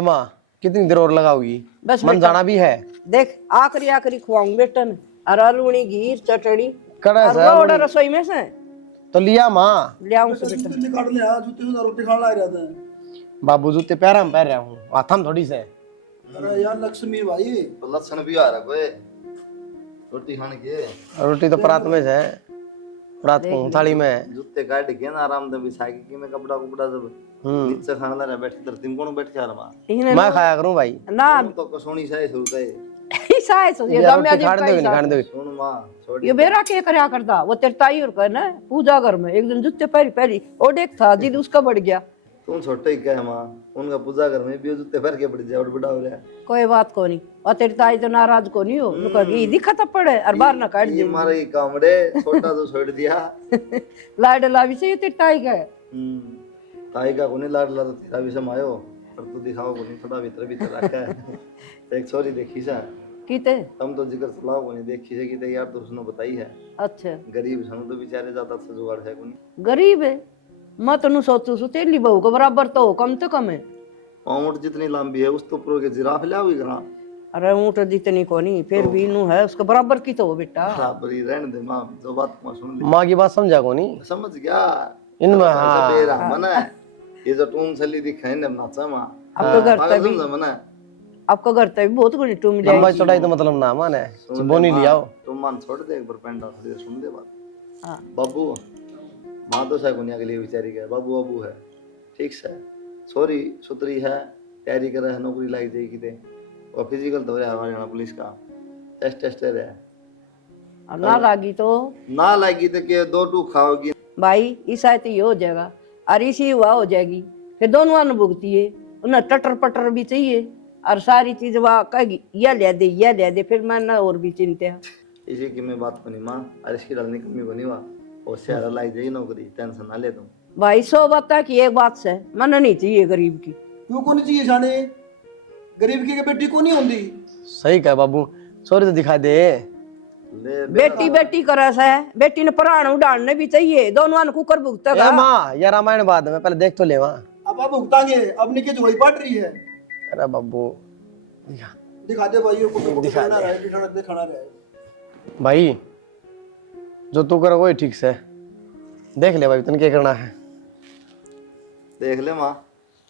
ये माँ कितनी देर और लगाओगी? बस मन बेटा। जाना भी है। देख आखिरी आखिरी खुआऊंगी बेटन अरालूनी घी चटड़ी कड़ा और सा वो बड़ी- रसोई में से तो लिया माँ। ले आऊं से बेटा। जूते निकाल ले यार, जूते से रोटी खाने लग रहा था। बाबू जूते पैर में पहन रहा हूँ, हाथ में थोड़ी से। अरे यार लक्ष्मी भाई, लक्षण भी आ रहा कोई रोटी खाने के। रोटी तो परात में है, परात को थाली में है। जूते काट के ना आराम से बिछा के मैं कपड़ा कुपड़ा सब नीचे खाने लगा बैठ धरती में कौन बैठ जा रहा इन्हें मैं खाया करूँ भाई। ना तो कसोनी से शुरू से साइस हो ये यार दम रोटी खाने दोगे नहीं खाने दोगे? सुन मां छोड़ ये बेरा के करया करता वो तेरे ताई और कहना पूजा घर में एक दिन जूते पहली पहली और देख था जिद उसका बढ़ गया। तुम छोटे ही क्या है मां, उनका पूजा घर में भी जूते भर के पड़ जाए और बड़ा हो रहा है। कोई बात को नहीं और तेरी ताई तो नाराज को नहीं हो उनका घी दिखा तो पड़े और बाहर ना काट ये दे मारे ही कामड़े छोटा तो छोड़ दिया। लाड लावी से तेरी ताई का है। ताई का कोने लाड ला तो तेरा भी समायो पर तू दिखाओ कोने थोड़ा भीतर भीतर रखा है। एक सॉरी देखी सा कीते हम तो जिक्र सलाह कोने देखी से कि यार तो उसने बताई है अच्छा गरीब सन तो बेचारे ज्यादा से जुगाड़ है कोनी। गरीब है मत नु सोचू सो तेली बहू को बराबर तो हो कम है। ऊँट जितनी लंबी है उस तो प्रो के जिराफ ले हुई करा अरे ऊँट जितनी को नहीं फिर भी नू है उसके बराबर की तो हो बेटा। बराबर ही रहने दे मां, जो बात मां सुन ली माँ की बात समझा को नहीं समझ गया इनमें। सबेरा हाँ मना है ये जो टून सली दिखाई ने नाचा मां आपको घर पागल तभी समझा मना आपको घर तभी बहुत गुणी टू मिले लंबाई चौड़ाई तो मतलब ना माने बोनी लिया हो। तुम मान छोड़ दे एक बार पेंडा थोड़ी सुन दे बात। हाँ। बाबू मां तो सा गुनिया के लिए बेचारी का बाबू बाबू है ठीक से सॉरी सुतरी है तैयारी कर रहा है नौकरी लाग जाएगी ते और फिजिकल तो है हरियाणा पुलिस का टेस्ट है और ना लागी तो ना लागी तो के दो टू खाओगी भाई इस आयत ये हो जाएगा और इसी हुआ हो जाएगी फिर दोनों ने भुगती है उन्हें टटर पटर भी चाहिए और सारी चीज वहाँ कहेगी यह ले दे फिर मैं ना और भी चिंता है। इसी की मैं बात बनी माँ और इसकी डालने कमी बनी हुआ और शहर लाई जाइए नौकरी टेंशन ना ले तुम। भाई सौ बात है कि एक बात से मन नहीं चाहिए गरीब की। क्यों को नहीं चाहिए जाने? गरीब की बेटी को नहीं होती। सही कहा बाबू, सॉरी तो दिखा दे। ले बेटी बेटी करे से बेटी ने प्राण उड़ाने भी चाहिए दोनों ने कुकर भुगता ए माँ ये रामायण बाद में पहले देख तो ले वहाँ। अब आप भुगतांगे, अब निके झोली पड़ रही है। अरे बाबू दिखा दे भाई को दिखाना रहा है दिखाना दिखाना रहा है भाई जो तू कर वही ठीक से देख ले भाई, तने क्या करना है देख ले माँ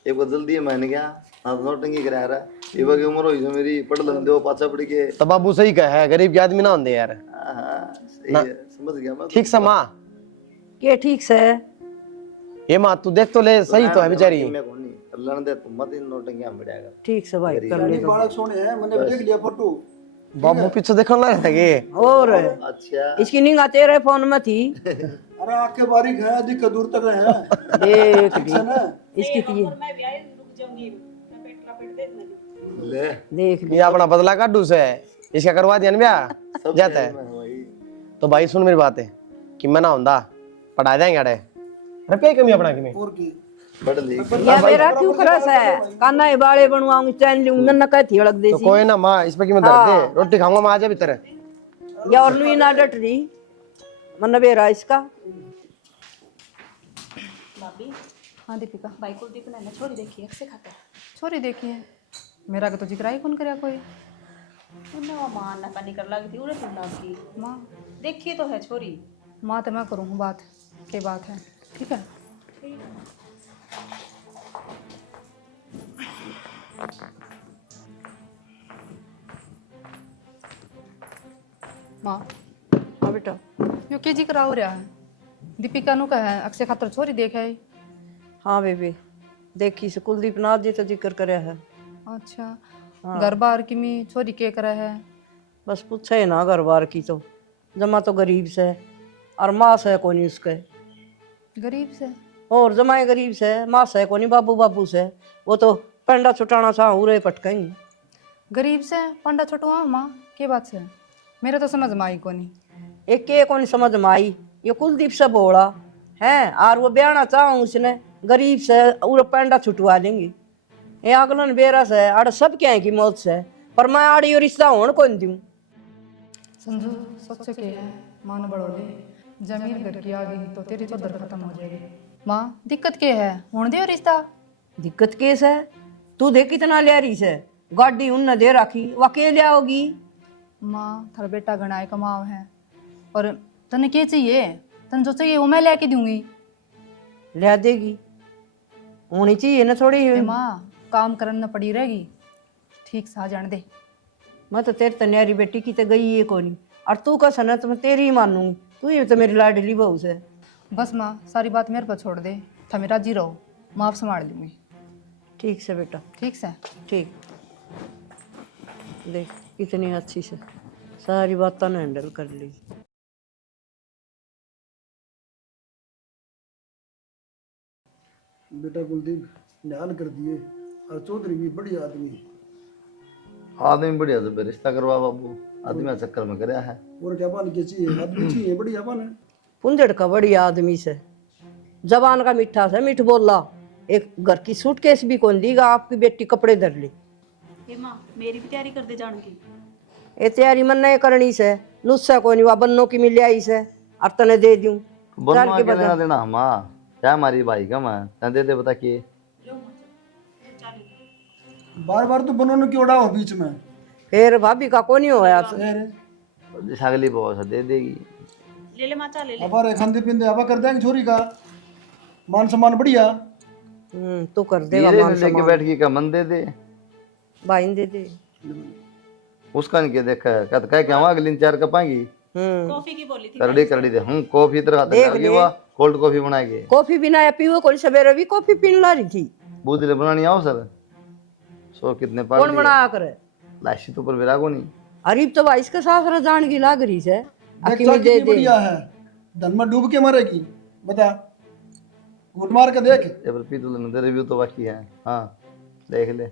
एक बार जल्दी है मैंने क्या ना तो नौटंकी करा रहा है ये की उम्र हुई जो मेरी पढ़ लन दो पाछा पड़ के। तो बाबू सही कहा है, गरीब के आदमी ना होंगे यार। सही है समझ गया मैं ठीक से माँ के ठीक से ये माँ तू देख तो ले, सही तो है बेचारी। मैं कौन नहीं लड़न दे तुम मत इन नौटंकियां बढ़ाएगा ठीक से भाई कर ले। बालक सोने हैं मैंने देख लिया फोटो। बाबू पीछे देखने लग रहे और अच्छा इसकी निगाह तेरे फोन में थी। अरे आंखें बारीक है अधिक दूर तक है देख है ना। इसकी थी ले देख ये अपना बदला काटू से इसका करवा दिया ना ब्याह जाता है। भाई तो भाई सुन मेरी बात है कि मैं ना होंदा पढ़ा देंगे अड़े रुपये कमी अपना की में और की पढ़ ली ये मेरा क्यों खरस है काना ये बाड़े बनवाऊंगी चैन लूंगी न कहती हड़क तो देसी कोई ना माँ इस पे की मैं दर्द दे रोटी खाऊंगा मैं आजा भीतर। या और लुई ना डट रही मन बेरा इसका। भाभी हाँ दीपिका भाई कुलदीप ने ना छोरी देखी अक्से खाता छोरी देखी है मेरा का तो जिक्र ही कौन करे कोई उन्हें वो मां ना पानी कर लगी थी उड़े तुम की माँ देखी तो है छोरी माँ तो मैं करूँ बात के बात है ठीक है। माँ हाँ बेटा यो के जिक्र हो रहा है दीपिका नु कहे अक्षय खातर छोरी देखे है। हाँ बेबी देखी से कुलदीप नाथ जी तो जिक्र करे है। अच्छा घर बार की मी छोरी के करे है बस पूछे ना घर बार की तो जमा तो गरीब से और माँ से कोनी उसके गरीब से और जमाए गरीब से माँ से कोनी बाबू बाबू से वो तो पेंडा छुटाना सा उरे पटकेंगे। गरीब से पंडा छोटवा माँ के बात से मेरे तो समझ में आई को नहीं एक के कोनी समझ में आई ये कुलदीप से बोला है और वो ब्याना चाहूँ उसने गरीब से उरे पेंडा छुटवा देंगे ये अगलन बेरा से आड़ सब क्या है की मौत से पर मैं आड़ यो रिश्ता होने कौन दूँ समझो सोच के है मान बड़ोले जमीन घर की आ गई तो तेरी चौधर खत्म हो जाएगी। माँ दिक्कत क्या है होने दे रिश्ता दिक्कत केस है तू देख कितना ले रही से, गाड़ी उनने दे रखी, वो के ले आओगी? माँ थारा बेटा घनाए कमाव है, और तने क्या चाहिए? तने जो चाहिए वो मैं लेके दूंगी। ले देगी, होनी चाहिए ना थोड़ी। ए माँ काम करना पड़ी रहेगी, ठीक सा जान दे। मैं तो तेरे तन्यारी बेटी की तो गई है कोनी, और तू का सना तो मैं तेरी ही मानूंगी, तू ही तो मेरी लाडली बहू से। बस माँ सारी बात मेरे पर छोड़ दे, थमे राजी रहो, माँ आप संभाल लूंगी। ठीक से बेटा, ठीक से। ठीक। देख कितनी अच्छी से सारी बातें हैंडल कर ली। बेटा कुलदीप न्यान कर दिए, और चौधरी भी बढ़िया आदमी, आदमी बढ़िया तो रिश्ता करवा बाबू, आदमी चक्कर में कराया है। और क्या पान के चाहिए, आदमी चाहिए बढ़िया पान। पुंजड़ का बढ़िया आदमी से, जबान का मीठा से, मीठ बोला, एक घर की सूटकेस भी कौन दीगा, आपकी बेटी कपड़े धर ली। हे माँ मेरी भी तैयारी कर दे जान की। ये तैयारी मन नहीं करनी से, नुस्सा कोई नहीं, वा बन्नों की मिल आई से, और तने दे दूं। बनवा के देना देना माँ, क्या हमारी भाई का मैं तने दे दे बता के। बार बार तो बनों ने क्यों उड़ाओ बीच में? फिर भाभी का कौन नहीं होया? अरे अगली बहुत दे देगी। ले ले माचा ले ले। अब खाते पीते अब कर देंगे छोरी का मान सम्मान बढ़िया। तू कर देगा धीरे मान से लेके सम्मान। बैठ के का मन दे दे, भाई दे दे। उसका नहीं के देखा है कहता कह क्या हुआ अगली 4 कप आएगी। कॉफी की बोली थी। कर दी दे हम कॉफी तेरे हाथ में हुआ, कोल्ड कॉफी बना के। कॉफी बिना या पीओ कौन, सवेरे भी कॉफी पीने ला रही थी। बूदले बनानी आओ सर, सो कितने पाल कौन बनाया करे? लाशी तो पर विरागो नहीं। अरीब तो भाई इसके साथ जान की लाग रही है, देख अकीमी दे कितनी दे। बढ़िया है, धन में डूब के मरेगी बता, घूट मार के देख। ये पर पीतल ने रिव्यू तो बाकी है। हाँ देख ले,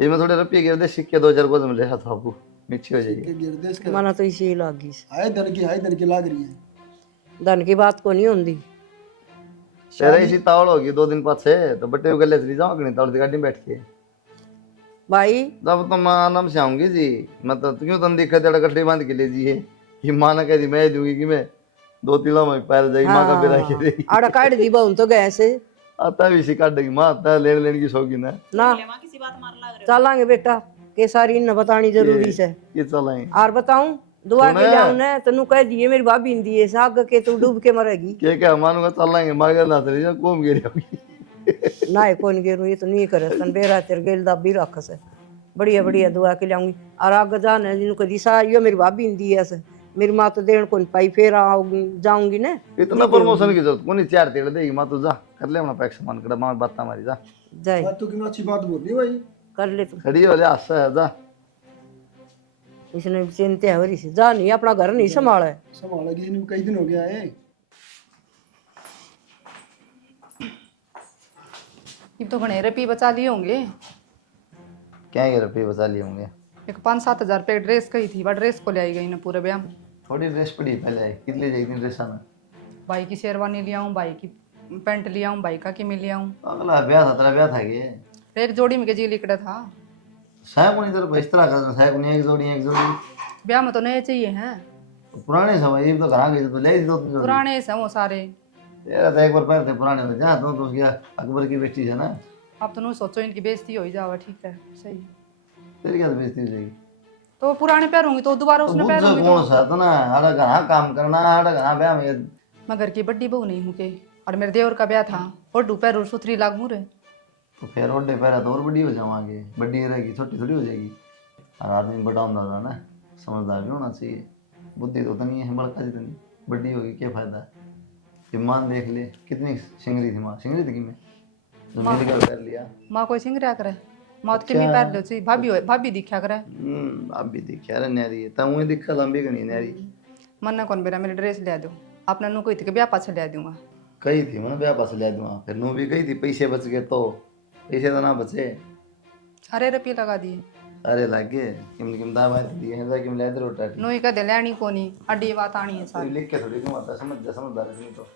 ये मैं थोड़े रुपये गिर दे, सिक्के 2-4 को मिले हाथ बाबू नीचे हो जाएगी। गिर दे इसके माना तो इसी लागी से। हाय धन की लाग रही है। धन की बात को नहीं होती। तेरा इसी तावड़ होगी 2 दिन बाद से तो बट्टे गले चली जाओ अगली तावड़ की गाड़ी में बैठ के। भाई तब तो माँ आराम से आऊंगी जी, मतलब क्यों तुम दिक्कत तेरा कटड़ी बांध के ले जी है कि माँ ना कह दी मैं दूंगी कि मैं 2 तिला में पैर जाएगी माँ का पेरा के देगी। आड़ा काट दी बहु तो गए से आता भी काट देगी माँ, आता लेने लेने की शौकीन है ना। माँ किसी बात मार लाग रहे चलांगे बेटा, के सारी न बतानी जरूरी से। ये चलाएं और बताऊं दुआ के लिए ने तनु कह दिए मेरी भाभी हिंदी है, साग के तू डूब के मरेगी। क्या मानूंगा चलाएंगे मांगे ना चली जा कोम गिरी होगी ना कौन गेरू, ये तो नहीं करे तन बेरा तेरे गेल दा भी रख से। बढ़िया बढ़िया दुआ के लाऊंगी, और आगे जाने जिन को दिशा यो मेरी भाभी हिंदी है से, मेरी माँ तो देण कौन पाई, फेर आऊंगी जाऊंगी ना। इतना प्रमोशन की जरूरत कोनी, 4 तेड़ देगी माँ, तू जा कर ले अपना पैक सामान कड़ा माँ बात हमारी जा जाए बात तो कितना अच्छी बात बोल रही भाई, कर ले तू। खड़ी हो जा आशा है जा। इसने भी चिंता है वरी से, जा नहीं अपना घर नहीं संभाला है। संभालेगी इन्हें कई दिन हो गया है। ये तो घने रुपये बचा लिए होंगे। क्या ये रुपये बचा लिए होंगे? एक 5-7 हज़ार रुपये ड्रेस कही थी, वह ड्रेस को ले आई गई ना पूरे ब्याह में। थोड़ी ड्रेस पड़ी पहले, कितनी जाएगी ड्रेस आना? भाई की शेरवानी ले आऊँ, भाई की पैंट ले आऊँ, भाई का किमी ले आऊँ। अगला ब्याह था तेरा, ब्याह था ये एक जोड़ी में के जी लिकड़ा था। साहब को नहीं तेरे इस तरह कर साहब को एक जोड़ी ब्याह में तो नए चाहिए हैं, पुराने समय ये तो घर गई तो ले दी 2-3 जोड़ी। पुराने से वो सारे। तेरा तो एक बार पैर थे पुराने तो जा तो उसकी अकबर की बेटी है ना, अब तो नहीं सोचो इनकी बेइज्जती हो ही जावा। ठीक है सही, तेरी क्या बेइज्जती हो जाएगी? तो पुराने पहनूंगी तो दोबारा उसने बुद्ध पहनूंगी कौन तो। सा तो ना हर घना काम करना, हर घना ब्याह में। मैं घर की बड्डी बहू नहीं हूँ के, और मेरे देवर का ब्याह था और दोपहर और सुथरी लागू रे। तो फिर ओडे पैरा तो और बड़ी हो जावांगे, बड़ी रहेगी छोटी थोड़ी हो जाएगी। हर आदमी बड़ा होता ना, समझदार भी होना चाहिए। बुद्धि तो नहीं है बड़का जितनी बड़ी होगी क्या फायदा? ये मान देख ले कितनी सिंगरी थी माँ, सिंगरी थी कि मैं जो मेडिकल कर लिया। माँ कोई सिंगरिया करे, मौत के मी पैर लो चाहिए। भाभी दिखा करे। आप भी दिखा रहे न्यारी है तब मुझे दिखा लंबी कनी न्यारी। मन ना कौन बेरा मेरी ड्रेस ले दो, आपने नु कोई थी कि ब्याह पाछे ले दूंगा। कही थी मैंने ब्याह पास ले दूंगा, फिर नू भी कही थी पैसे बच गए तो पैसे तो ना बचे। सारे रुपये लगा दिए। अरे लागे किम दावा दिए हैं किम ले दे रोटा नु ही कदे लेनी कोनी, अड्डी बात आनी है सारी। लिख के थोड़ी क्यों आता, समझ जा समझदार नहीं तो।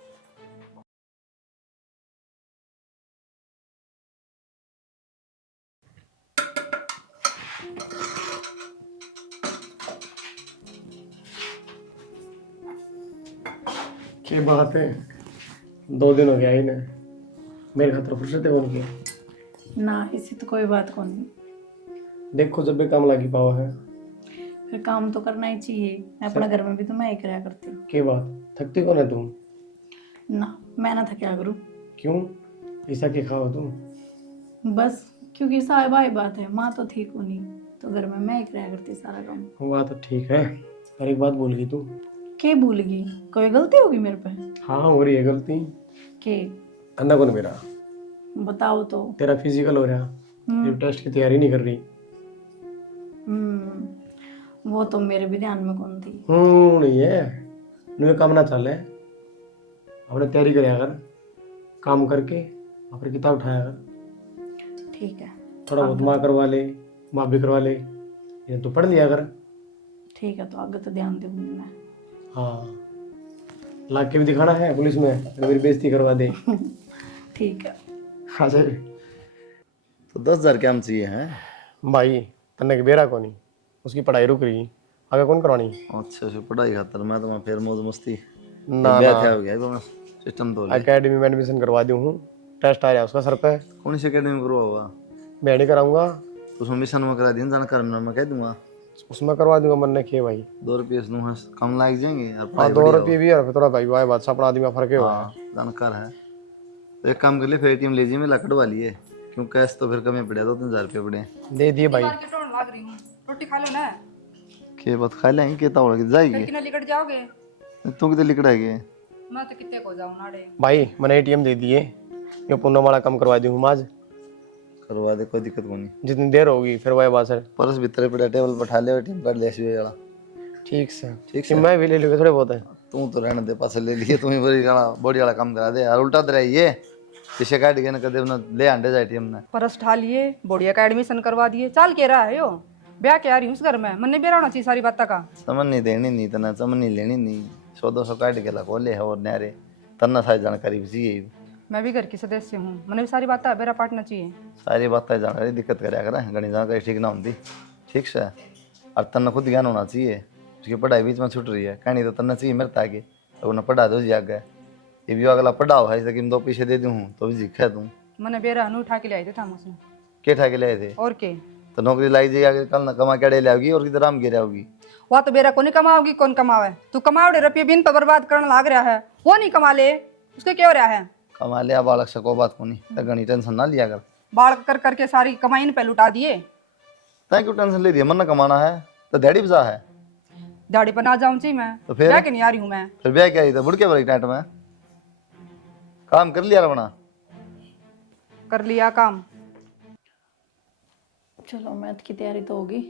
क्या बात है, 2 दिन हो गया ही ना, मेरे खातर फुर्सत है उनकी। ना इसी तो कोई बात को नहीं, देखो जब भी काम लगी पाओ है फिर काम तो करना ही चाहिए। अपना घर में भी तो मैं ही कराया करती हूँ के बात थकती कौन है तुम? ना, मैं ना थका करूँ क्यों ऐसा क्या खाओ तुम? बस, क्योंकि साहिब भाई बात है, माँ तो ठीक हो नहीं, तो घर में मैं ही कराया करती सारा काम। हुआ तो ठीक है, पर एक बात भूल गई तू। के भूल गई? कोई गलती होगी मेरे पे? हाँ हो रही है गलती। के? अंधा कौन मेरा? बताओ तो। तेरा फिजिकल हो रहा, ये टेस्ट की तैयारी नहीं कर रही। वो तो मेरे भी ध्यान में कौन थी। नहीं है, नुए काम ना चले, अपने तैयारी करे अगर काम करके अपनी किताब उठाया अगर, ठीक है, थोड़ा बहुत माँ करवा ले, माँ भी करवा ले, ये तो पढ़ लिया अगर। ठीक है, तो आगे तो ध्यान दूंगी मैं। हाँ, ला के भी दिखाना है पुलिस में, अगर मेरी बेइज्जती करवा दे। ठीक है। हाँ सर। तो 10,000 क्या हम चाहिए हैं? भाई तन्ने के बेरा को नहीं, उसकी पढ़ाई रुक रही, आगे कौन करवानी? अच्छा अच्छा, पढ़ाई खातर मैं तो वहाँ फिर मौज मस्ती ना ब्याह क्या हो गया है सिस्टम तो ले। एकेडमी में एडमिशन करवा दी हूँ, टेस्ट आ रहा है उसका सर पे, कौन सी अकेडमी में करवा हुआ? मैं नहीं कराऊंगा, तो उसमें मिशन में करा दिया ना, जानकार में मैं कह दूंगा। उसमें करवा दूंगा मन ने किए भाई। 2 रुपये दूँ कम लाग जाएंगे और हाँ पढ़ाई 2 बढ़िया रुपये भी और थोड़ा भाई भाई बादशाह अपना आदमी में फर्क है हो। हुआ। हाँ जानकार है, तो एक काम कर लिए फिर ATM ले जाइए, मेरा कटवा लिए, क्यों कैश तो फिर कमी पड़े, 2-3 रुपये पड़े। दे दिए भाई। रोटी खा लो ना, के बात खा लेंगे के तावड़ की जाएगी, कितने लिकट जाओगे? तू कितने लिकड़ाएगी? मैं तो कितने को जाऊँ नाड़े। भाई मैंने ATM दे दिए, ये पुण्य वाला कम करवा दी हूँ आज, करवा दे, कोई दिक्कत नहीं। जितनी देर होगी फिर वही बात है। परस भीतर पड़ा टेबल पर ठा ले, ATM कार्ड ले आसी वाला। ठीक से ठीक कि मैं भी ले लूँगा, थोड़े बहुत है। तू तो रहने दे, पास ले लिए, तू ही बड़ी वाला काम करा दे और उल्टा दे रही है पीछे काट के ना कदे ना ले आंडे जाए ATM ने। परस ठा लिए, बोड़िया का एडमिशन करवा दिए, चाल के रहा है यो ब्याह के आ रही हूँ उस घर में, मन ने बेरा होना चाहिए सारी बात का। समझ नहीं देनी नहीं तना, समझ नहीं लेनी नहीं, 100-200 काट के लगा ले है और न्यारे तना सारी जानकारी भी चाहिए। मैं भी घर की सदस्य हूँ, मैंने भी सारी बात बेरा पाटना चाहिए। सारी बात जानकारी दिक्कत कराया करें, घनी जानकारी ठीक ना होती, ठीक से। और तना खुद ज्ञान होना चाहिए, उसकी पढ़ाई बीच में छूट रही है, कहानी तो तना चाहिए मेरे ताकि तो उन्हें पढ़ा दो जी आगे, ये भी अगला पढ़ाओ है कि 2 पीछे दे दूँ तो भी सीखा दूँ। मैंने बेरा अनु उठा के ले आए थे थामों से। के ठा के ले थे? और के तो नौकरी लाई जाए आगे कल ना कमा के ले आओगी और किधर राम गिरा होगी। वह तो बेरा को नहीं कमाओगी, कौन कमावे? तू कमाओ रुपये बिन पर बर्बाद करने लाग रहा है, वो नहीं कमा ले उसके क्या हो रहा है? कमा लिया बालक से को बात को नहीं, तो घनी टेंशन ना लिया कर। बाढ़ कर करके सारी कमाई इन पे लुटा दिए। तय क्यों टेंशन ले रही है? मन ना कमाना है तो डैडी बजा है, दाढ़ी पर ना जाऊं चाहिए मैं, तो फिर ब्याह के नहीं आ रही हूँ मैं। फिर ब्याह क्या था? बुढ़ के बड़ी टाइट में काम कर लिया रवना। कर लिया काम। चलो मैथ की तैयारी तो होगी,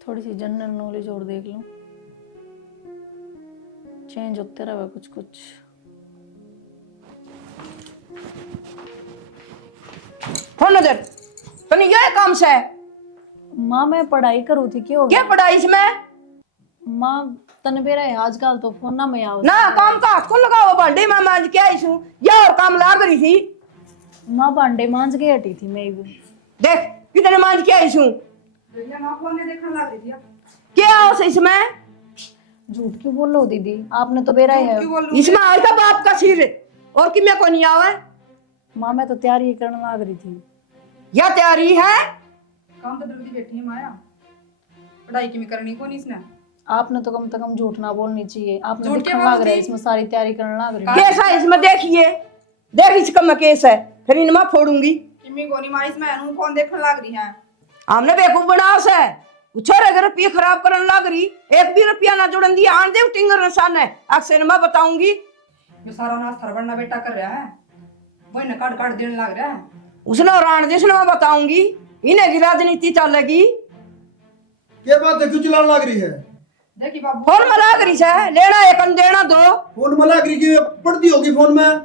थोड़ी सी जनरल नॉलेज और देख लूं, चेंज होते रहे कुछ कुछ। हो नजर तने ये काम से माँ मैं पढ़ाई करूँ थी, क्यों हो क्या गया? पढ़ाई इसमें माँ तने बेरा है आजकल तो फोन ना में आओ ना काम का हाथ को लगाओ भांडे में मांझ के आई हूँ, या और काम लाग रही थी। माँ भांडे मांझ के हटी थी मैं भी। देख कितने मांझ के आई हूँ, क्या हो इसमें? झूठ क्यों बोल लो दीदी, आपने तो बेरा है। इसमें आज का बाप का सिर और कि मैं को नहीं आवे। माँ मैं तो तैयारी करने लग रही थी। या तैयारी है काम तो जल्दी बैठी है माया, पढ़ाई की में करनी कौन इसने? आपने तो कम से कम झूठ ना बोलनी चाहिए, आपने झूठ दिखने क्या लग रहा है बोलती? इसमें सारी तैयारी करने लग रही है। केस है इसमें, देखिए देख इसका मैं केस है, फिर इनमा फोड़ूंगी। किमी कोनी माई इसमें अनु फोन देखने लग रही है। हमने बेवकूफ बनाओ से छोरे अगर रुपये खराब करने लग रही, एक भी रुपया ना जोड़न दिया आन दे टिंगर निशान है, अक्सर मैं बताऊंगी। ये सारा नाश थरबड़ना बेटा कर रहा है, वही न काट काट देने लग रहा है। उसने और आन दे मैं बताऊंगी, इन्हें की राजनीति चलेगी। क्या बात है, क्यों चिल्लाने लग रही है? देखी बाबू फोन में लाग रही है, लेना एक देना दो। फोन में लग रही कि पढ़ती होगी फोन में।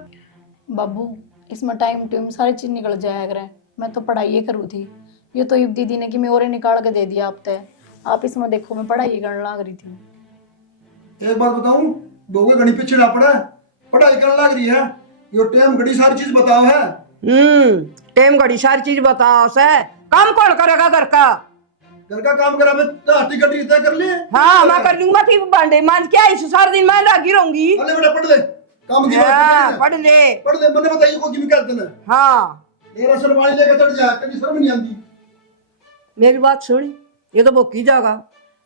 बाबू इसमें टाइम टाइम सारी चीज निकल जाया करे, मैं तो पढ़ाई ही करूँ थी, ये तो इब दीदी ने कि मैं और निकाल के दे दिया आप तय। आप इसमें देखो मैं पढ़ाई करने लग रही थी। एक बात बताऊं, दो के घड़ी पीछे ना पड़ा, पढ़ाई करने लग रही है, ये टाइम घड़ी सारी चीज बताओ है। टाइम घड़ी सारी चीज बताओ से, काम कौन करेगा घर का? घर का काम करा मैं तो हट्टी कटी तय कर ले। हाँ मैं कर लूंगा कि भांडे मांझ के आई सारा दिन मैं लागी रहूंगी। अरे बेटा पढ़ ले, काम की हाँ, बात पढ़ ले। पढ़ ले, मैंने बताइए को किमी कहते हैं। हाँ मेरा सरवाणी लेके चढ़ जा, कभी शर्म नहीं आती। मेरी बात सुन, ये तो बोकी जागा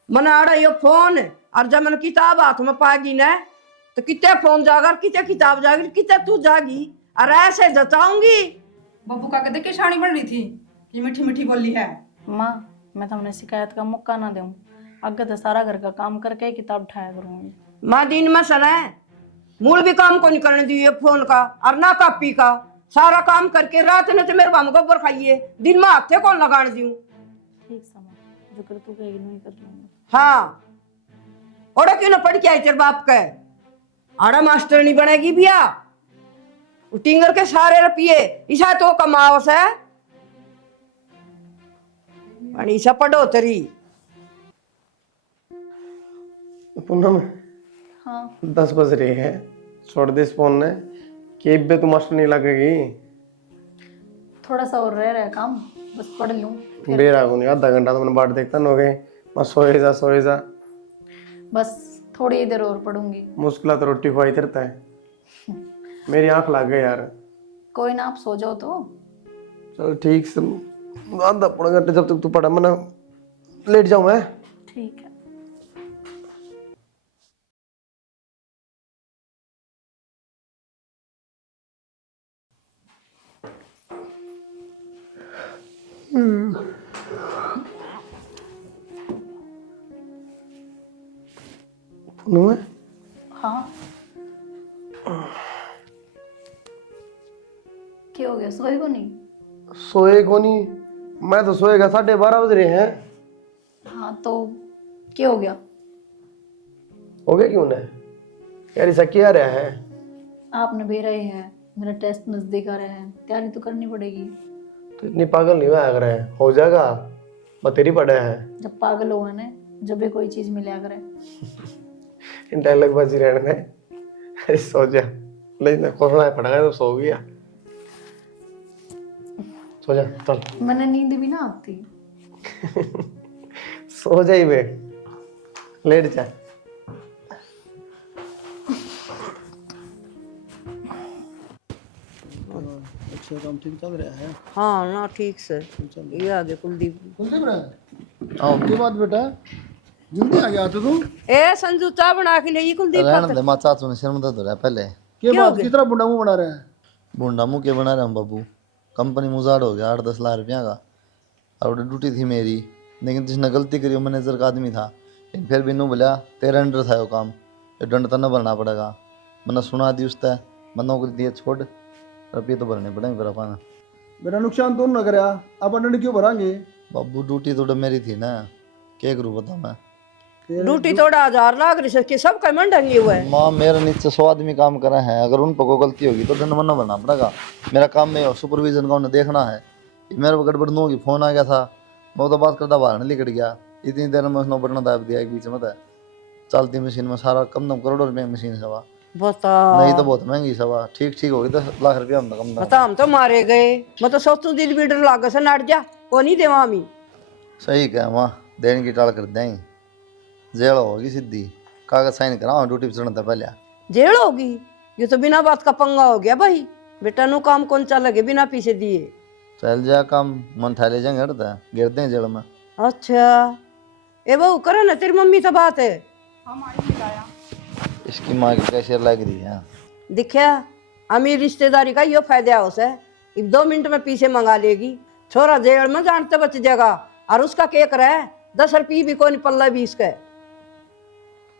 मन आड़ा ये फोन और जब मैंने किताब हाथ में पागी ना तो कितने फोन जागा और कितने किताब जागी कितने तू जागी और ऐसे जचाऊंगी। बब्बू का देख के शानी बन रही थी कि मीठी मीठी बोली है। माँ मैं तुमने शिकायत का मौका ना दूं, आगे तो सारा घर का काम करके ही किताब उठाया करूंगी। माँ दिन में सना है मूल भी काम को नहीं करने दिए फोन का और ना कॉपी का, सारा काम करके रात ने तो मेरे बाम गोबर खाइए दिन में हाथे कौन लगाने दूं। ठीक समझ, जो कर तू कहेगी नहीं कर लूंगी। हाँ और क्यों ना पढ़ के आई तेरे बाप का आड़ा मास्टर नहीं बनेगी बिया टिंगर के सारे रुपये ईसा तो कमाओ से ईसा पढ़ो तरी। पूनम हाँ 10 बज रहे हैं, छोड़ दे इस फोन ने कि बे तू मास्टर नहीं लगेगी। थोड़ा सा और रह रहा है काम, बस पढ़ लूं बेरा को नहीं, आधा घंटा तो मैंने बाट देखता न हो गए। मैं सोए जा बस थोड़ी ही देर और पढ़ूंगी। मुश्किल तो रोटी खुआई तेरता है, मेरी आंख लग गई यार। कोई ना आप सो जाओ तो। चल ठीक से आधा पौना घंटे जब तक तू पढ़ा मैं लेट जाऊं मैं। ठीक है। पूनम हाँ क्या हो गया, सोए को नहीं? सोए को नहीं, मैं तो सोएगा 12:30 बज रहे हैं। हाँ तो क्या हो गया? हो गया क्यों ना यार, ऐसा क्या रहा है? आपने भी रहे हैं, मेरा टेस्ट नजदीक आ रहा है, तैयारी तो करनी पड़ेगी। तो इतनी पागल नहीं हुआ करे, हो जाएगा मैं तेरी पढ़ा है। जब पागल हुआ ना जब भी कोई चीज मिला करे। इन डायलॉग बाजी रहने में अरे सो जा, लेकिन कोरोना पड़ा तो सो गया। सो जा चल। मैंने नींद भी ना आती। सो जा ही बे, लेट जा। अच्छा काम ठीक चल रहा है? हाँ ना ठीक से ये आगे कुलदीप। कुलदीप रे आओ की बात बेटा, जल्दी आ गया तो तू। ए संजू चाय बना के ले ये कुलदीप रहने दे, मां चाचू ने शर्म तो रहा पहले। के बात किस तरह बुंडा मुंह बना रहा है? बूंदा मुंह के बना रहे हम बाबू, कंपनी मुजाड़ हो गया 8-10 लाख रुपया का, और ड्यूटी थी मेरी, लेकिन जिसने गलती करी वो मैनेजर का आदमी था, लेकिन फिर भी नू बोला तेरा अंडर था वो काम, ये दंड तो न भरना पड़ेगा। मैंने सुना दी उससे, मैं नौकरी दिए छोड़, रुपये तो भरने पड़ेंगे फिर अपन। मेरा नुकसान तो न करया, अब दंड क्यों भरांगे? बाबू ड्यूटी तो मेरी थी ना, क्या करूँ बता मैं। ड्यूटी थोड़ा 1000 लाख रही के सब कमेंट हंगे हुए है। माँ मेरे नीचे 100 आदमी काम कर रहे हैं, अगर उन पर कोई गलती होगी तो दंड मना भरना पड़ेगा। मेरा काम में सुपरविजन का उन्हें देखना है। मेरे को गड़बड़ नो की फोन आ गया था, मैं तो बात करता बाहर निकल गया, इतनी देर में उसने बटन दाब दिया एक बीच में। चलती मशीन में सारा कम करोड़ों रुपये मशीन सवा, बता नहीं तो बहुत महंगी सवा, ठीक ठीक होगी 10 लाख रुपया हम कम बता हम तो मारे गए। मैं तो सोचू दिल बीडर लागे से नट जा को नहीं देवा हमी। सही कह माँ, देने की टाल कर दें, जेल होगी सीधी, कागज साइन कराओ ड्यूटी पर चढ़ने से पहले। जेल होगी? ये तो बिना बात का पंगा हो गया भाई, बेटा नु काम कौन चा लगे बिना पीछे दिए। चल जा काम मन थैले जाएंगे हटता है, गिरते हैं जेल में। अच्छा ए बहू करे ना तेरी मम्मी से बात है? इसकी माँ की कैसे लग रही है? दिखा अमीर रिश्तेदारी का यो फायदा हो से, अब 2 मिनट में पीछे मंगा लेगी, छोरा जेल में जानते बच जाएगा और उसका केक रहे 10 रुपये भी कोई पल्ला 20 का।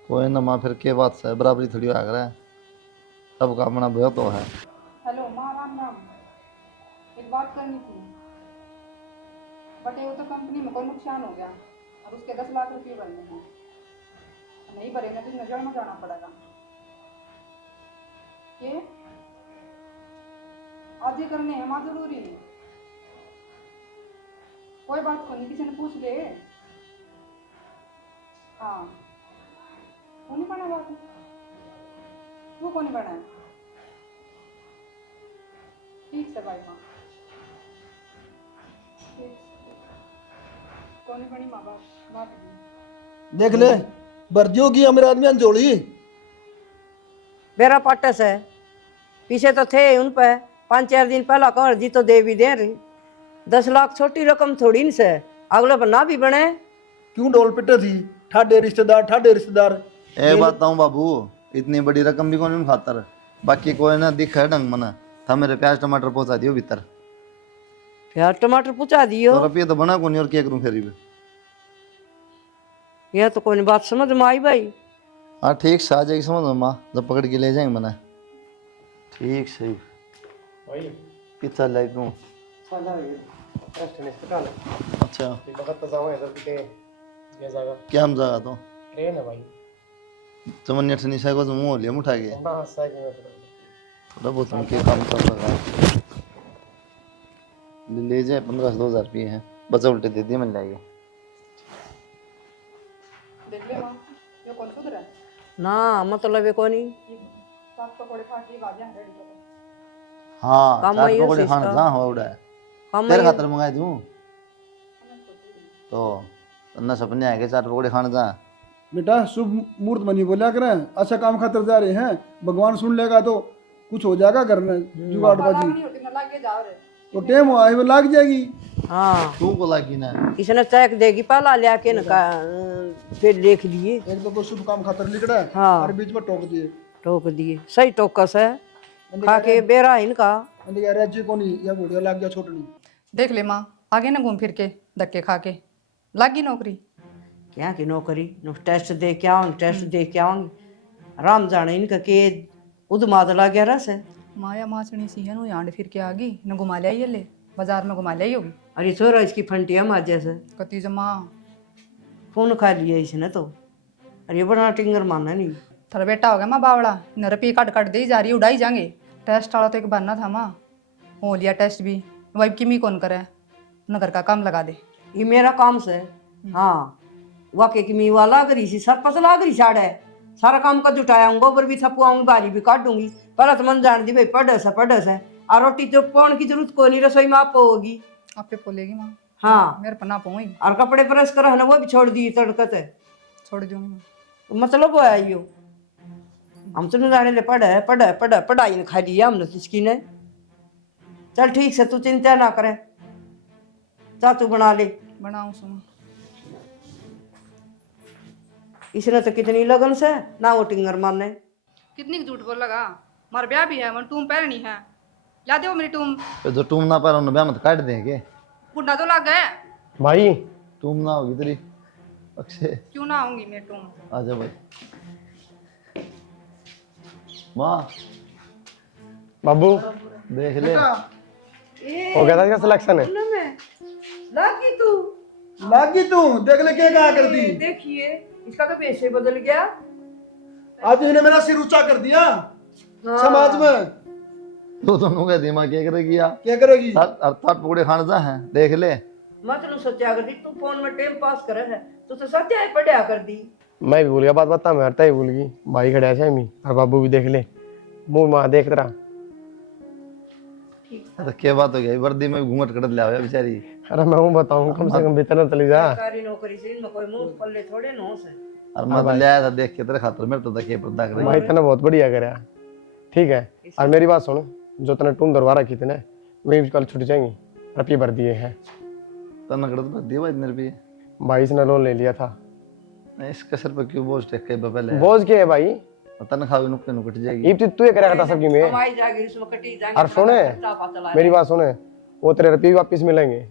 कोई ना माँ, फिर के बात से बराबरी थोड़ी आ रहा है, सबका अपना भय तो है। हेलो माँ, राम राम। एक बात करनी थी, बट ये तो कंपनी में कोई नुकसान हो गया और उसके 10 लाख रुपये भरने हैं, नहीं भरेंगे तो नजर में जाना पड़ेगा। ये आज ही करने हैं माँ, जरूरी है। कोई बात को नहीं, किसी ने पूछ ले। हाँ वो नहीं बना बात, तू कौन बना है? ठीक से भाई माँ, कौन बनी माँ बाप देख ले भर्तियों की मेरे आदमी जोड़ी। बेरा पाटस है, पीछे तो थे उन पे 5-4 दिन पहला कह जी तो दे भी दे रहे। 10 लाख छोटी रकम थोड़ी न से, अगले पर ना भी बने। क्यों डोल पिटे थी, ठाडे रिश्तेदार। ए बताऊं बाबू, इतनी बड़ी रकम भी कौन उन खातर, बाकी कोई ना दिख है ढंग मना था, मेरे प्याज टमाटर पहुंचा दियो भीतर। प्याज टमाटर पूछा दियो, तो रुपये तो बना कौन और क्या करूं फिर भी। यह तो कोई बात समझ में आई भाई। हाँ ठीक से आ जाएगी समझ में माँ, जब पकड़ के ले जाएंगे मना। ठीक सही। भाई कितना लाइक दूँ? साला ये रेस्ट नहीं सकता ना, अच्छा ये बखत तो जाओ इधर किते ये जगह क्या हम जाएगा तो ट्रेन है भाई। चमन से निशा को तो मुँह लिया उठा के ना साइकिल में थोड़ा बहुत उनके काम चल रहा है। ले जाए 15 से 2000 रुपये हैं, बचा उल्टे दे दिए मिल जाएगी। देख ले माँ, ये कौन सुधर है? ना मतलब ये कोनी ये सात पकौड़े खा के भाजियाँ रेडी करो। हाँ काम चाट वही है पकौड़े खाना इसका। जहाँ हो उड़ा है, हम तेरे खातर मंगाई दूँ तो अन्ना सपने आएंगे चाट पकौड़े खाना जहाँ। बेटा शुभ मुहूर्त बनी बोला करें, अच्छा काम खातर जा रहे हैं, भगवान सुन लेगा तो कुछ हो जाएगा घर में जुगाड़ बाजी। नहीं होती ना लागे जाओ रे। तो टेम हुआ है वो लाग जाएगी। हाँ तू को लागी ना इसने चेक देगी पहला ले आके न फिर लिख दिए, एक तो कोई शुभ काम खातर लिखड़ा है हाँ। और बीच में टोक दिए। टोक दिए, सही टोकस है, खा के बेरा इनका। मैंने कहा राज्य को नहीं या बुढ़िया लाग गया छोटनी। देख ले माँ, आगे ना घूम फिर के धक्के खा के लागी नौकरी। क्या की नौकरी, टेस्ट दे के आऊंगी, टेस्ट दे के आऊंगी, आराम जाने इनका के उदमाद ला गया रस है। माया माचनी सी है नो आंड फिर के आगी न घुमा लिया ये ले बाजार में घुमा लिया होगी अरे छोरा इसकी फंटिया मार जैसे कती जमा फोन खा लिया इसने तो, अरे बड़ा टिंगर माना नहीं। थारा बेटा हो गया माँ बावड़ा न रुपये काट दे जा रही उड़ाई जाएंगे। टेस्ट वाला तो एक बनना था माँ, हो लिया टेस्ट भी, वही किमी कौन करे न घर का काम लगा दे। ये मेरा काम से, हाँ वाके की मी वाला करी सी सब पसला करी साड़ है, सारा काम का जुटाया हूँ, गोबर भी थपुआऊंगी, बारी भी काट दूंगी। पहला तो मन जान दी भाई पढ़स है और रोटी तो पाउन की जरूरत को नहीं, रसोई में आप होगी। आपे पोलेगी माँ, हाँ मेरे पन्ना पाऊंगी और कपड़े प्रेस कर है ना वो भी छोड़ दिए तड़कत है, छोड़ दूंगी। मतलब वो है यो हम तो जाने ले पढ़ाई ने खा लिया हमने तो इसकी ने। चल ठीक से तू चिंता ना करे, चा तू बना ले। बनाऊं सुनो इसने तो कितनी लगन से ना वो टिंगर मारने। कितनी झूठ बोल लगा, मार ब्याह भी है मन टूम पहननी है, ला दे वो मेरी टूम। तो जो टूम ना पार ब्याह मत काट देंगे बुढ़ा तो लग गए, भाई टूम ना होगी तेरी अक्षय। क्यों ना आऊंगी मैं टूम। आजा भाई। माँ बाबू देख ले हो गया था इसका सिलेक्शन है। लागी तू लागी तू देख ले क्या करती। देखिए इसका तो पेशे बदल गया। आज इसने मेरा सिर ऊंचा कर दिया समाज में। तो दोनों का दिमाग क्या करेगी यार, क्या करेगी? अर्थात पकौड़े खाने जा है देख ले। मैं तेन सोचा कर दी, तू फोन में टाइम पास करे है, तू तो सत्या ही पढ़िया कर दी। मैं भी भूल गया, बात बता मैं हरता ही भूल गई। भाई खड़ा है मी और बाबू भी देख ले, मुंह माँ देख रहा। तो क्या बात हो गई, वर्दी में घूंघट कट लिया हुआ बेचारी। अरे मैं हूँ बताऊँ, कम से कम भीतर न चली जा। सरकारी नौकरी से इनमें कोई मुंह पल्ले थोड़े नो से। और मैं तो ले आया था देख के तेरे खातर, मेरे तो देखिए पर्दा कर भाई तने बहुत बढ़िया करे, ठीक है। और मेरी बात सुन, जो तने टूम दरवा रखी थी ना वही कल छुट जाएंगी, रुपये भर दिए हैं। तना कर तो दिए भाई इतने रुपये। भाई इसने लोन ले लिया था। इसके सर पर क्यों बोझ टेक के पहले बोझ के है भाई, तनख्वाह भी नुकते नुकट जाएगी। ये तू ये करेगा था सबकी में। कमाई जाएगी इसमें कटी जाएगी। और सुने मेरी बात सुने, वो तेरे रुपये भी वापिस मिलेंगे।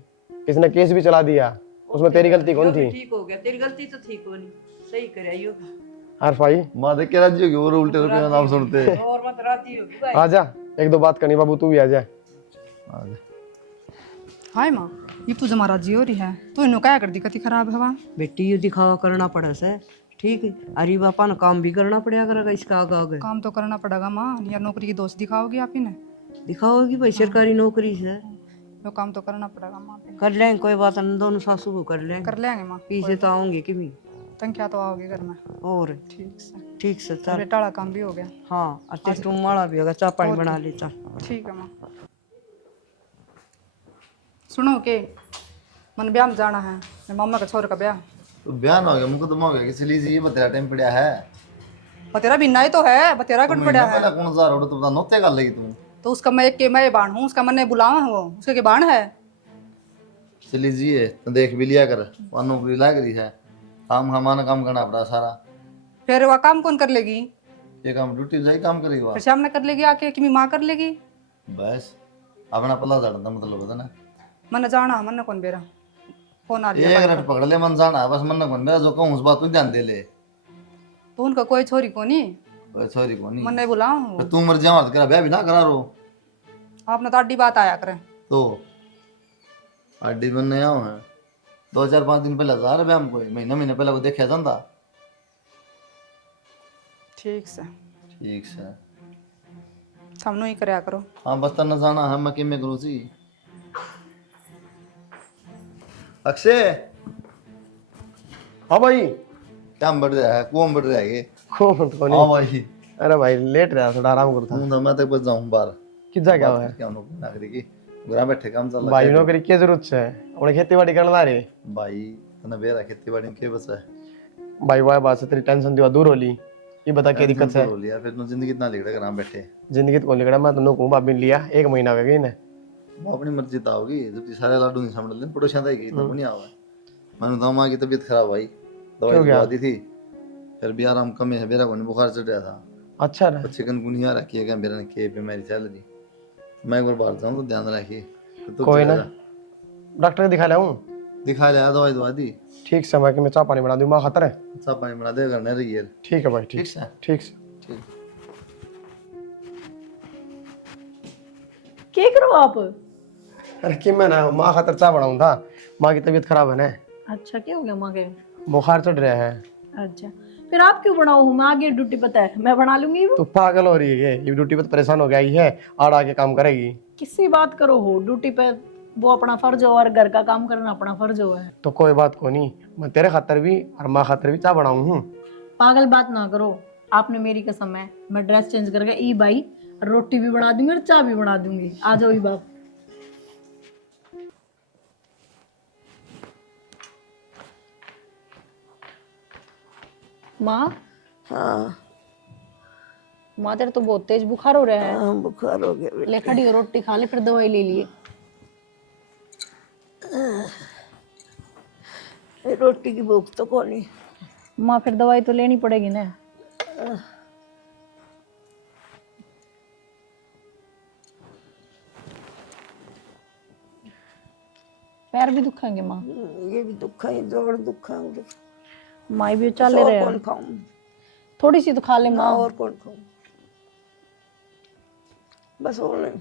इसने केस भी चला दिया, उसमें तेरी गलती कौन थी? ठीक हो गया, तेरी गलती तो ठीक होनी, सही करे यो। हर भाई माँ देख के राज्य होगी और उल्टे रुपये का नाम सुनते। और मत राती होगी भाई। आजा, एक दो बात करनी बाबू, तू भी आ जा। हाय माँ, ये तू जमा राजी हो रही है, तू इन्हों क्या कर दी कति खराब है वहाँ। बेटी ये दिखावा करना पड़ा से, ठीक है। अरे बापा ना काम भी करना पड़ेगा करेगा इसका आगे काम तो करना पड़ेगा माँ, यार नौकरी की दोस्त दिखाओगी आप ही ने। दिखाओगी भाई, सरकारी नौकरी से तो काम तो करना पड़ेगा माँ पे। कर लेंगे, कोई बात नहीं, दोनों सासू को कर लेंगे। कर लेंगे माँ, पीछे तो आऊंगे कि भी तंग क्या तो आओगे घर में। और ठीक से चल। बेटा वाला काम भी हो गया। हाँ अच्छे तुम वाला भी होगा, चाय पानी बना ले चल। ठीक है माँ। सुनो के मन ब्याह में जाना है, मेरे मामा का छोर का ब्याह। तो बयान हो गया मुकदमा हो गया, किसी लिए ये बतेरा टाइम पड़ा है। बतेरा बिना ही तो है, बतेरा कट पड़ा है। पहले कौन सा रोड तो नोते कर लेगी तू। तो उसका मैं बाण हूँ, उसका मन बुलावा है, वो उसके के बाण है। चली जी तो देख भी लिया कर, वहाँ नौकरी लग रही है, काम हमारा काम करना पड़ा सारा। फिर वह काम कौन कर लेगी? ये काम ड्यूटी जाई काम करेगी फिर वहाँ। शाम ने कर लेगी आके कि मेरी माँ कर लेगी। बस अपना पल्ला झाड़ता मतलब होता ना। मन जाना मन कौन बेरा फोन आ लिया एक रट पकड़ ले मन जाना है, बस मन कौन मेरा जो कहूँ उस बात को ध्यान दे ले। तो उनका कोई छोरी को नहीं, ओए छोरी को नहीं, मन नहीं बुलाओ। फिर तू मर जा मत करा, ब्याह भी ना करा रो। आपने तो आडी बात आया करे। तो आडी बनने आओ है 2-4-5 दिन पहले जा रहे ब्याह में, कोई महीने पहले को देखा जाता। ठीक से ठीक से हमनो ही करया करो। हाँ बस तन जाना है, मैं किमें करूँ सी। अक्षय हाँ भाई। क्या बढ़ रहा है, कौन बढ़ रहा है ये? कौन हाँ नहीं? भाई अरे भाई लेट रहा, थोड़ा आराम करता। हूँ तो मैं तक बच जाऊँ बाहर। कितना क्या हुआ है क्या नौकरी की घर बैठे काम चल रहा भाई? है नौकरी की जरूरत है, अपने खेती बाड़ी करना रे भाई। तने बेरा खेती बाड़ी में के बस है भाई। वह बात से तेरी टेंशन दिवा दूर होली। ये बता क्या दिक्कत है? हो लिया फिर तो जिंदगी इतना लिखड़ा घर बैठे। जिंदगी तो लिखड़ा, मैं तो कहूँ भाभी लिया 1 महीना हो गया ना। वो अपनी मर्जी तो होगी, जब सारे लाडू नहीं संभाल ले पड़ोसियां था कि इतना नहीं आवा। मैंने तो मां की तबीयत खराब भाई, दवाई दवा दी थी, फिर भी आराम कमी है, मेरा को बुखार चढ़ रहा था। अच्छा ना? चिकनगुनिया रखी है क्या मेरा ने, के बीमारी चल रही। मैं एक बार बाहर जाऊँ तो ध्यान रखिए। तो कोई ना, डॉक्टर दिखा लाऊं? दिखा लिया, दवाई दवा दी। ठीक समय कि मैं चाय पानी बना दूं, माँ खतर है। सब पानी बना दे करने रही है। ठीक है भाई, ठीक से ठीक से। ठीक। क्या करो आप? अरे कि मैं ना माँ खातर चाय बनाऊं था, माँ की तबीयत खराब है ना, अच्छा क्या हो गया माँ के? बुखार चढ़ रहा है। अच्छा फिर आप क्यों बनाओ? हूँ मैं आगे ड्यूटी पता है, मैं बना लूंगी। वो तो पागल हो रही है ये ड्यूटी पे तो परेशान हो गया ही है, आड़ आके काम करेगी। किससे बात करो हो? ड्यूटी पे वो अपना फर्ज हो और घर का काम करना अपना फर्ज हो है। तो कोई बात को नहीं, मैं तेरे खातर भी और माँ खातर भी चाय बनाऊं हूँ। पागल बात ना करो, आपने मेरी कसम है, मैं ड्रेस चेंज करके ई भाई रोटी भी बना दूंगी और चाय भी बना दूंगी। आ जाओ ई बाप। माँ। हाँ माँ तेरे तो बहुत तेज बुखार हो रहा है। हाँ बुखार हो गया बेटा। ले खड़ी हो, रोटी खा ले, फिर दवाई ले लिए। रोटी की भूख तो कौन नहीं। माँ फिर दवाई तो लेनी पड़ेगी ना। पैर भी दुखाएंगे माँ? ये भी दुखा ही, जोड़ दुखाएंगे। माँ भी चल रहे कौन हैं, खाऊं? थोड़ी सी तो खा ले ना माँ। और कौन खाऊं? बस और नहीं,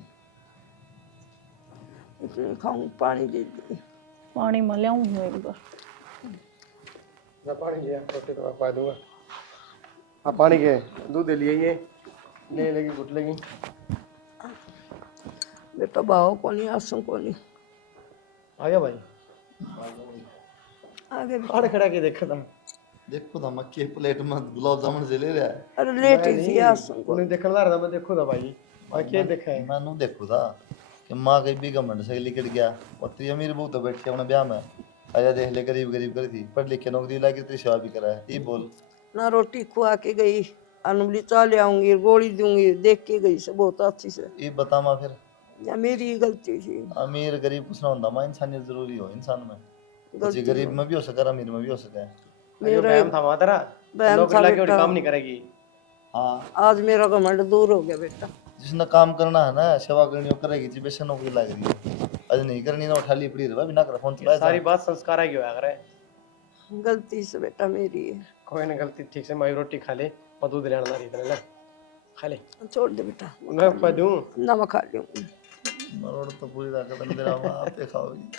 इतने खाऊं। पानी दे दी। पानी मैं ले आऊँ एक बार। मैं पानी लिया, रोटी तो मैं खा दूंगा। हाँ पानी के दूध दे लिए, ये ले लेगी घुट लेगी। बेटा भाव को नहीं, आसों को नहीं। आ गया भाई, आगे भी। आड़ खड़ा के देखा था। देखो तो मक्की प्लेट में गुलाब जामुन से ले रहा है। अरे लेट ही थी आसों को। उन्हें देखने ला रहा था, मैं देखो था भाई। और क्या देखा है? मैंने देखो था कि माँ कहीं भी घमंड से निकल गया, और तेरी अमीर बहू तो बैठी अपने ब्याह में, आजा देख ले गरीब गरीब करी थी, पढ़ लिख के नौकरी लागी, तेरी सेवा भी करा है। ये बोल ना रोटी खुआ के गई, अनुबली चाय ले आऊंगी, गोली दूंगी, देख के गई से बहुत अच्छी से। ये बता माँ फिर या मेरी ही गलती थी। अमीर गरीब कुछ ना होता माँ, इंसानियत जरूरी हो इंसान में। गलती कुछ गरीब में भी हो सके, अमीर में भी हो सके। मेरा बहम था वहाँ तेरा, बहम नौकरी था लाके और बेटा। काम नहीं करेगी। हाँ आज मेरा घमंड दूर हो गया बेटा। जिसने काम करना है ना, सेवा करनी हो करेगी, जी बेशक नौकरी लग रही है। आज नहीं करनी ना, उठा ली पड़ी रहा बिना कर फोन चलाया। सारी बात संस्कार की होया करे। गलती से बेटा मेरी है। कोई ना गलती, ठीक से मैं रोटी खा ले और दूध लेना ना रही ले, खा ले। छोड़ दे बेटा, मैं खा दूं ना मैं खा लूंगी। मरोड़ तो पूरी ताकत तेरा आप पे खाओगी।